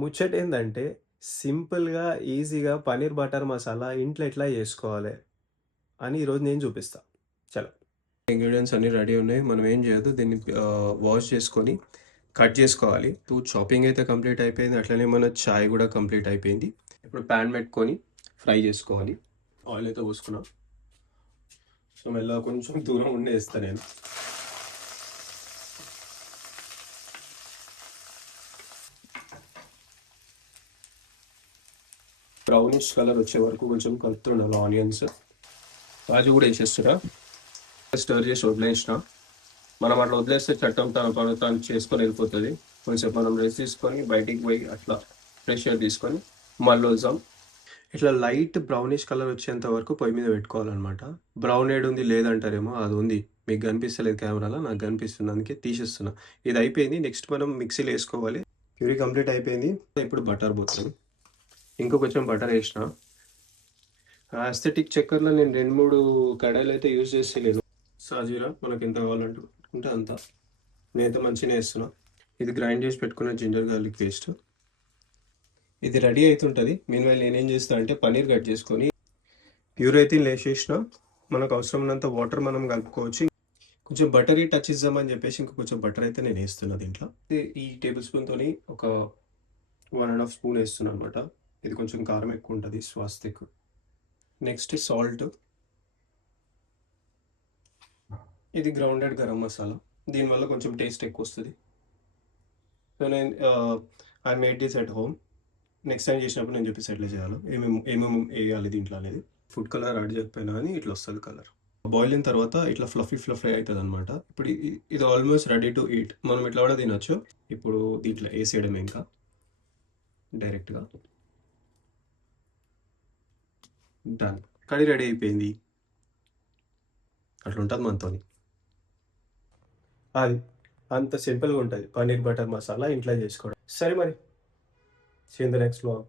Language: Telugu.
ముచ్చటేందంటే సింపుల్‌గా, ఈజీగా పన్నీర్ బటర్ మసాలా ఇంట్లో ఎట్లా జేసుకోవాలి అని ఈరోజు నేను జూపిస్తా. చలో. ఇంగ్రీడియెంట్స్ అన్నీ రెడీ ఉన్నాయి. మనం ఏం చేయొద్దు. దీన్ని వాష్ చేసుకొని కట్ చేసుకోవాలి. చాపింగ్ అయితే కంప్లీట్ అయిపోయింది. అట్లనే మన చాయ్ గూడా కంప్లీట్ అయిపోయింది. ఇప్పుడు పాన్ పెట్టుకొని ఫ్రై చేసుకోవాలి. ఆయిల్ అయితే పోసుకున్నా. సో, మెల్లగా కొంచెం దూరం ఉండి ఏస్తా నేను. బ్రౌనిష్ కలర్ వచ్చే వరకు కొంచెం కలుపుతుండాలి ఆనియన్స్. కాజు కూడా వేసేస్తున్నా. స్టర్ చేసి వదిలేసిన. మనం అట్లా వదిలేస్తే చట్టం తన పని తను చేసుకొని వెళ్ళిపోతుంది. కొంచెం మనం రెస్ట్ తీసుకొని బయటికి పోయి అట్లా ఫ్రెష్ ఎయిర్ తీసుకొని మళ్ళీ వద్దాం. ఇట్లా లైట్ బ్రౌనిష్ కలర్ వచ్చేంత వరకు పొయ్యి మీద పెట్టుకోవాలన్నమాట. బ్రౌన్ ఏడ్ ఉంది లేదంటారేమో, అది ఉంది. మీకు కనిపిస్తలేదు కెమెరాలో, నాకు కనిపిస్తుంది. అందుకే తీసేస్తున్నా. ఇది అయిపోయింది. నెక్స్ట్ మనం మిక్సీలో వేసుకోవాలి. ప్యూరీ కంప్లీట్ అయిపోయింది. ఇప్పుడు బటర్ పోతుంది. ఇంకో కొంచెం బటర్ వేసిన. ఆస్థెటిక్ చక్కర్లో నేను 2, 3 కడాయిలు అయితే యూజ్ చేసేలేదు. సాజీరా మనకి ఎంత కావాలంటే అంత. నేనైతే మంచిగానే వేస్తున్నా. ఇది గ్రైండ్ చేసి పెట్టుకున్న జింజర్ గార్లిక్ పేస్ట్. ఇది రెడీ అవుతుంటుంది. మీన్వైల్ నేనేం చేస్తా అంటే పన్నీర్ కట్ చేసుకొని ప్యూర్ అయితే వేసేసిన. మనకు అవసరమైనంత వాటర్ మనం కలుపుకోవచ్చు. కొంచెం బటరీ టచ్ ఇద్దామని చెప్పేసి ఇంక కొంచెం బటర్ అయితే నేను వేస్తున్నా దీంట్లో. ఈ టేబుల్ స్పూన్తోని ఒక 1.5 స్పూన్ వేస్తున్నా అనమాట. ఇది కొంచెం కారం ఎక్కువ ఉంటుంది స్వాస్తిక్. Next salt. ఇది గ్రౌండెడ్ గరం మసాలా. దీనివల్ల కొంచెం టేస్ట్ ఎక్కువ వస్తుంది. సో నేను I made this at home. Next time చేసినప్పుడు నేను చెప్పేసి ఎట్లా చేయాలో, ఏమేమి వేయాలి దీంట్లో అనేది. ఫుడ్ కలర్ యాడ్ చేయకపోయినా కానీ ఇట్లా వస్తుంది కలర్. బాయిల్ అయిన తర్వాత ఇట్లా ఫ్లఫీ అవుతుంది అనమాట. ఇప్పుడు ఇది ఆల్మోస్ట్ రెడీ టు ఈట్. మనం ఇట్లా కూడా తినొచ్చు. ఇప్పుడు దీంట్లో వేసేయడం ఇంకా డైరెక్ట్గా డన్. కర్రీ రెడీ అయిపోయింది. అట్లా ఉంటుంది మనతోని. అది అంత సింపుల్గా ఉంటుంది పన్నీర్ బటర్ మసాలా ఇంట్లో చేసుకోవడం. సరే మరి, see in the next vlog.